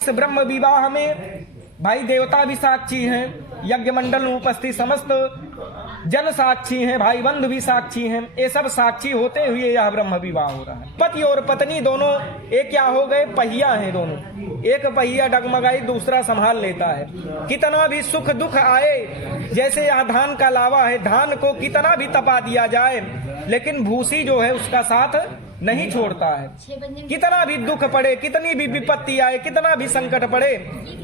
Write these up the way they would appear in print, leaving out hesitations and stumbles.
इस ब्रह्म विवाह में भाई देवता भी साक्षी हैं, यज्ञ मंडल में उपस्थित समस्त जन साक्षी हैं, भाई बंधु भी साक्षी हैं। ये सब साक्षी होते हुए यह ब्रह्म विवाह हो रहा है। पति और पत्नी दोनों एक क्या हो गए, पहिया हैं दोनों। एक पहिया डगमगाई दूसरा संभाल लेता है। कितना भी सुख दुख आए, जैसे यह धान का लावा है, धान को कितना भी तपा दिया जाए लेकिन भूसी जो है उसका साथ नहीं छोड़ता है। कितना भी दुख पड़े, कितनी भी विपत्ति आए, कितना भी संकट पड़े,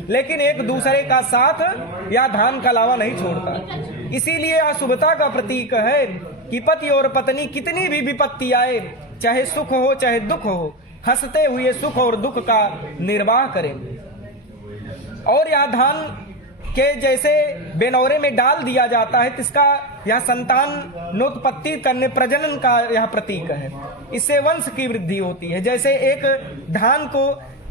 लेकिन एक दूसरे का साथ या धान का लावा नहीं छोड़ता। इसीलिए अशुभता का प्रतीक है कि पति और पत्नी कितनी भी विपत्ति आए, चाहे सुख हो चाहे दुख हो, हंसते हुए सुख और दुख का निर्वाह करें। और यह धान के जैसे बेनौरे में डाल दिया जाता है, इसका यह संतानोत्पत्ति करने प्रजनन का यह प्रतीक है। इससे वंश की वृद्धि होती है। जैसे एक धान को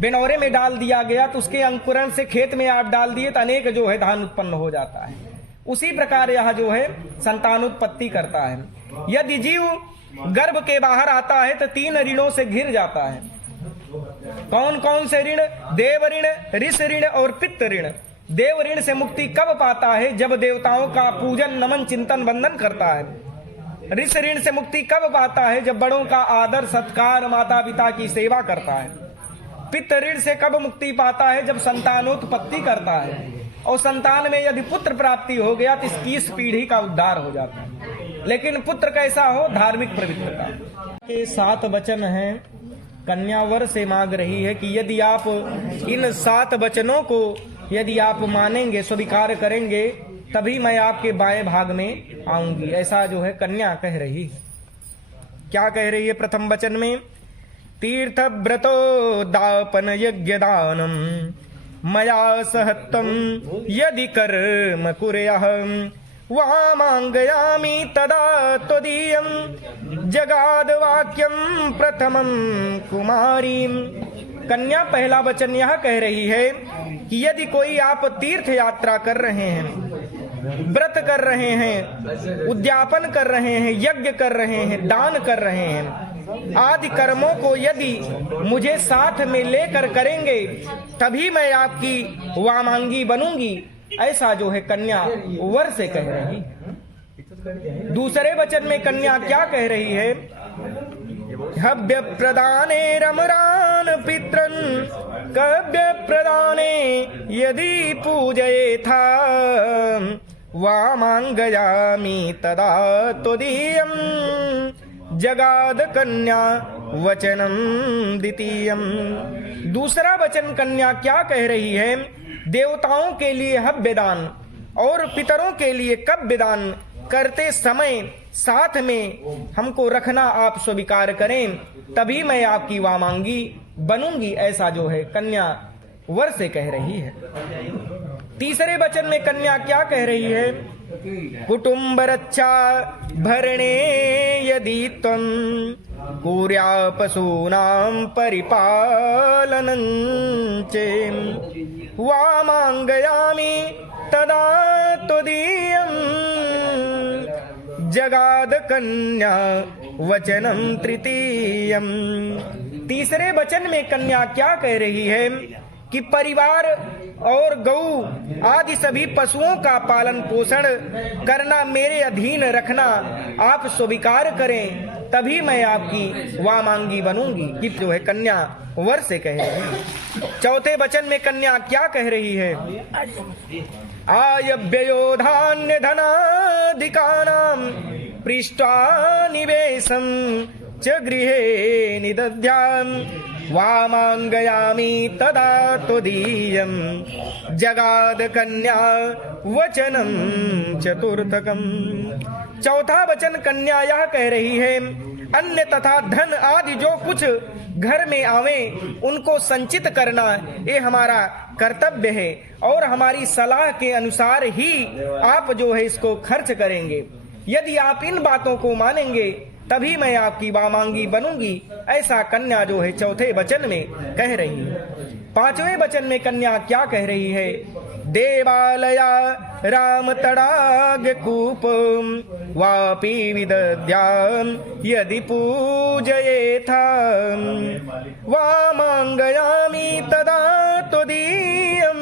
बेनौरे में डाल दिया गया तो उसके अंकुरण से खेत में आप डाल दिए तो अनेक जो है धान उत्पन्न हो जाता है। उसी प्रकार यह जो है संतानोत्पत्ति करता है। यदि जीव गर्भ के बाहर आता है तो 3 ऋणों से घिर जाता है। कौन कौन से ऋण? देव ऋण, ऋष ऋण और पित्त ऋण। देव ऋण से मुक्ति कब पाता है? जब देवताओं का पूजन नमन चिंतन वंदन करता है। ऋष ऋण से मुक्ति कब पाता है? जब बड़ों का आदर सत्कार, माता पिता की सेवा करता है। पित्त ऋण से कब मुक्ति पाता है? जब संतानोत्पत्ति करता है। और संतान में यदि पुत्र प्राप्ति हो गया तो 21 पीढ़ी का उद्धार हो जाता है। लेकिन पुत्र कैसा हो? धार्मिक प्रवृत्ति का। के 7 वचन हैं। कन्या वर से मांग रही है कि यदि आप इन 7 वचनों को यदि आप मानेंगे, स्वीकार करेंगे, तभी मैं आपके बाएं भाग में आऊंगी। ऐसा जो है कन्या कह रही है। क्या कह रही है? प्रथम वचन में तीर्थ व्रतो दापन यज्ञ दानम मया सहत्तम यदि कर्म कुर्यः वामांगयामि तदा त्वदीयं जगाद वाक्यम प्रथमं कुमारीम। कन्या पहला वचन यह कह रही है कि यदि कोई आप तीर्थ यात्रा कर रहे हैं, व्रत कर रहे हैं, उद्यापन कर रहे हैं, यज्ञ कर रहे हैं, दान कर रहे हैं, आदि कर्मों को यदि मुझे साथ में लेकर करेंगे तभी मैं आपकी वामांगी बनूंगी। ऐसा जो है कन्या वर से कह रही है। दूसरे वचन में कन्या क्या कह रही है? हव्य प्रदाने रमरान पित्रन कव्य प्रदाने यदि पूजयेथा वामांगयामि तदा त्वदीयं जगाद कन्या वचनम द्वितीयम। दूसरा वचन कन्या क्या कह रही है? देवताओं के लिए हव्य दान और पितरों के लिए कव्य दान करते समय साथ में हमको रखना आप स्वीकार करें, तभी मैं आपकी वामांगी बनूंगी। ऐसा जो है कन्या वर से कह रही है। तीसरे वचन में कन्या क्या कह रही है? कुटुंब रक्षा भरणे यदि त्वं कुर्या पशूनां परिपालनं च वामांगयामि तदा त्वदीयं जगाद कन्या वचनम तृतीयम। तीसरे वचन में कन्या क्या कह रही है कि परिवार और गौ आदि सभी पशुओं का पालन पोषण करना, मेरे अधीन रखना आप स्वीकार करें, तभी मैं आपकी वामांगी बनूंगी। कि जो है कन्या वर से कह रही है। चौथे वचन में कन्या क्या कह रही है? आयव्ययो धान्य धनाधिकानां पृष्ठा निवेशं च गृहे निदध्याम् वामांगयामि तदा त्वदीयं जगाद कन्या वचनम चतुर्थकम। चौथा वचन कन्या यह कह रही है, अन्न तथा धन आदि जो कुछ घर में आवे उनको संचित करना ये हमारा कर्तव्य है और हमारी सलाह के अनुसार ही आप जो है इसको खर्च करेंगे। यदि आप इन बातों को मानेंगे तभी मैं आपकी वामांगी बनूंगी। ऐसा कन्या जो है चौथे वचन में कह रही है। पांचवें वचन में कन्या क्या कह रही है? देवालया राम तडाग कूप वापि विदद्यां यदि पूजयेथा वामांगयामि तदा त्वदीयं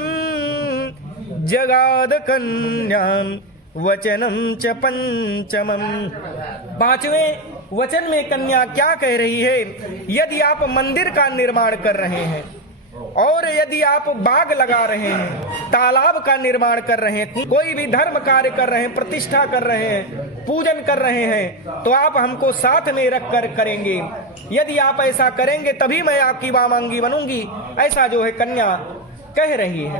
जगाद कन्यां वचनम च पंचमम। पांचवें वचन में कन्या क्या कह रही है? यदि आप मंदिर का निर्माण कर रहे हैं और यदि आप बाग लगा रहे हैं, तालाब का निर्माण कर रहे हैं, कोई भी धर्म कार्य कर रहे हैं, प्रतिष्ठा कर रहे हैं, पूजन कर रहे हैं, तो आप हमको साथ में रख कर करेंगे। यदि आप ऐसा करेंगे तभी मैं आपकी वामांगी बनूंगी, ऐसा जो है कन्या कह रही है।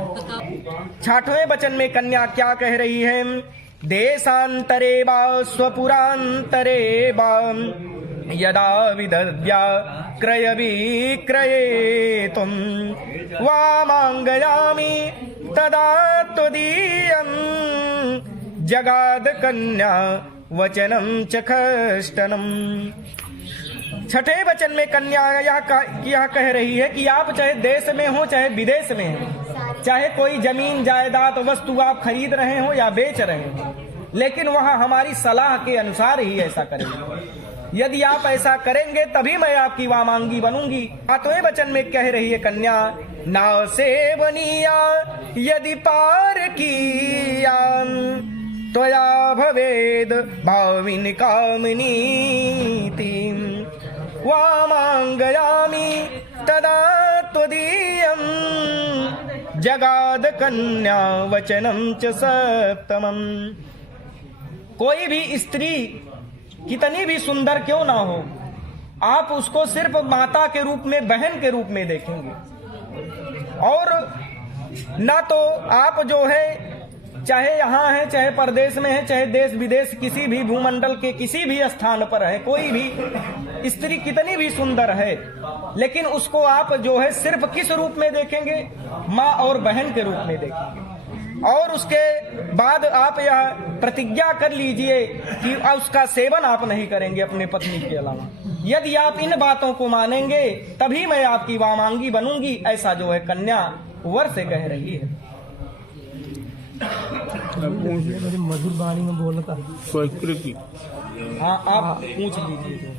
छठवें वचन में कन्या क्या कह रही है? देशांतरे वा स्वपुरांतरे वा यदा विदद्या क्रय विक्रयेतुं वामांगयामि तदा त्वदीयं जगाद कन्या वचनम च खष्टनम। छठे वचन में कन्या यह कह रही है कि आप चाहे देश में हो चाहे विदेश में हो, चाहे कोई जमीन जायदाद वस्तु आप खरीद रहे हो या बेच रहे हो, लेकिन वहां हमारी सलाह के अनुसार ही ऐसा करेंगे। यदि आप ऐसा करेंगे तभी मैं आपकी वामांगी बनूंगी। सातवें वचन में कह रही है कन्या, ना सेवनिया यदि पार किया त्वया भवेद भाविनी कामिनीति वामांगयामि तदा त्वदीयं जगाद कन्या वचनम च सप्तमम। कोई भी स्त्री कितनी भी सुंदर क्यों ना हो, आप उसको सिर्फ माता के रूप में, बहन के रूप में देखेंगे, और ना तो आप जो है चाहे यहाँ है चाहे परदेश में है चाहे देश विदेश किसी भी भूमंडल के किसी भी स्थान पर है, कोई भी स्त्री कितनी भी सुंदर है, लेकिन उसको आप जो है सिर्फ किस रूप में देखेंगे? माँ और बहन के रूप में देखेंगे। और उसके बाद आप यह प्रतिज्ञा कर लीजिए कि उसका सेवन आप नहीं करेंगे अपने पत्नी के अलावा। यदि आप इन बातों को मानेंगे तभी मैं आपकी वामांगी बनूंगी, ऐसा जो है कन्या वर से कह रही है। मधुर वाणी में बोलता हाँ, आप पूछ लीजिए।